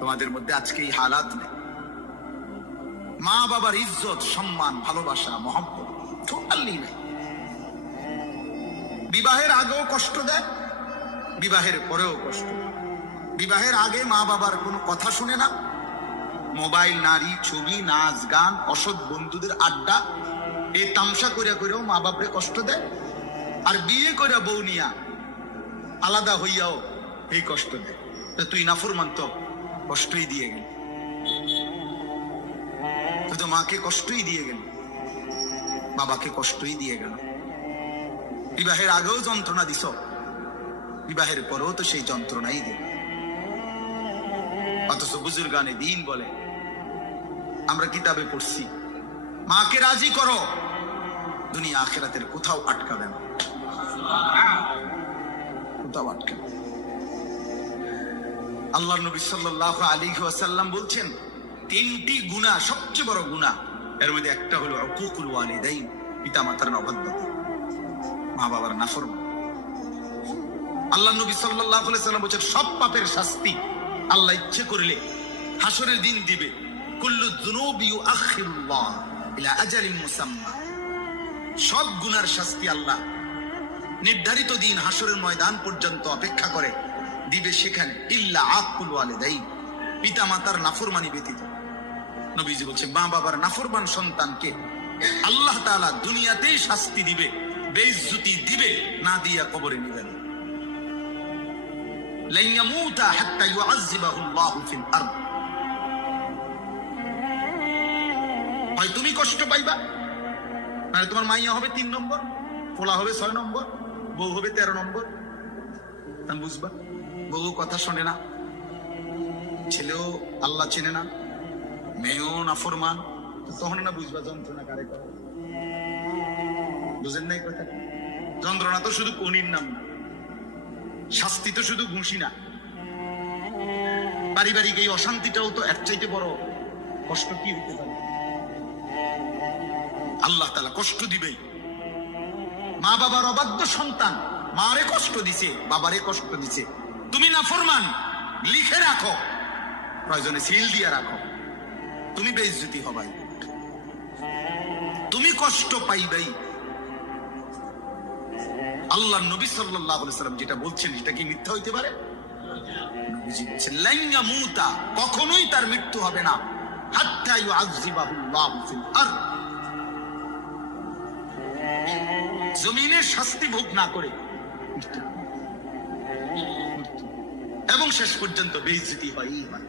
তোমাদের মধ্যে আজকে এই হালাত নেই। মা বাবার ইজ্জত, সম্মান, ভালোবাসা, মহব্বত টোটালি নেই। বিবাহের আগেও কষ্ট দেয়, বিবাহের পরেও কষ্ট দেয়। বিবাহের আগে মা বাবার কোনো কথা শুনে না, মোবাইল, নারী, ছবি, নাচ, গান, অসৎ বন্ধুদের আড্ডা, এই তামসা করিয়া করেও মা বাপরে কষ্ট দেয়। আর বিয়ে করিয়া বউ নিয়া আলাদা হইয়াও এই কষ্ট দেয়। তুই নাফরমান তো কষ্টই দিয়ে গেল, তুই তো মাকে কষ্টই দিয়ে গেল, বাবাকে কষ্টই দিয়ে গেল। বিবাহের আগেও যন্ত্রণা দিছ, বিবাহের পরেও তো সেই যন্ত্রণাই দিল। অথচ বুজুর্গানে দিন বলে, আমরা কিতাবে পড়ছি, মাকে রাজি করো, দুনিয়া আখিরাতের কোথাও আটকাবে না, কোথাও আটকাবে। আল্লাহ নবী সাল্লাল্লাহু আলাইহি ওয়াসাল্লাম বলছেন, তিনটি গুনাহ সবচেয়ে বড় গুনাহ, এর মধ্যে একটা হলো উকুকুল ওয়ালিদাইন, পিতামাতার অবাধ্যতা, মা বাবার নাফরমানি। আল্লাহ নবী সাল্লাল্লাহু আলাইহি ওয়াসাল্লাম বলেছেন, সব পাপের শাস্তি আল্লাহ ইচ্ছে করলে হাসরের দিন দিবে। কুল্লু যুনুবি ইউআখিরুল্লাহ ইলা আজালিন মুসাম্মা, সব গুনার শাস্তি আল্লাহ নির্ধারিত দিন হাসরের ময়দান পর্যন্ত অপেক্ষা করে দিবে, সেখানে ইল্লা আকুল ওয়ালিদাইন, পিতা মাতার নাফরমানি ব্যতীত। নবীজি বলছে, মা বাবার নাফরমান সন্তানকে আল্লাহ তাআলা দুনিয়াতেই শাস্তি দিবে, বেইজ্জতি দিবে, না দিয়া কবরে নিবেন। লা ইয়ামুতা হাত্তা ইউআযযিবাহু আল্লাহু ফিল আরদ, হয় তুমি কষ্ট পাইবা, মানে তোমার মাইয়া হবে 3 নম্বর, পোলা হবে 6 নম্বর, বউ হবে 13 নম্বর। বুঝবা, বউ কথা শোনে না, ছেলেও আল্লাহ চেনে না, মেয়েও নাফরমান, তখন না বুঝবা যন্ত্রণা কারে করে। বুঝেন নাই কথা? যন্ত্রণা তো শুধু কনির নাম না, শাস্তি তো শুধু ঘুষি না, পারিবারিক এই অশান্তিটাও তো এর চাইতে বড় কষ্ট কি হতে পারে? আল্লাহ তাআলা কষ্ট দিবেই। মা বাবার অবাধ্য সন্তান মারে কষ্ট দিছে, বাবারে কষ্ট দিছে, তুমি নাফরমান, লিখে রাখো, প্রয়োজনে সিল দিয়ে রাখো, তুমি বেইজ্জতি হবাই, তুমি কষ্ট পাইবাই। আল্লাহ নবী সাল্লাল্লাহু আলাইহি ওয়াসাল্লাম যেটা বলছেন, এটা কি মিথ্যা হইতে পারে? নবীজি বলেছেন, লা ইয়ামুতা, কখনোই তার মৃত্যু হবে না, হাত্তা ইউআযযিবাহু আল্লাহু ফিল আরদ, জমিনের শাস্তি ভোগ না করে এবং শেষ পর্যন্ত বেইজ্জতি হয়ই হয়।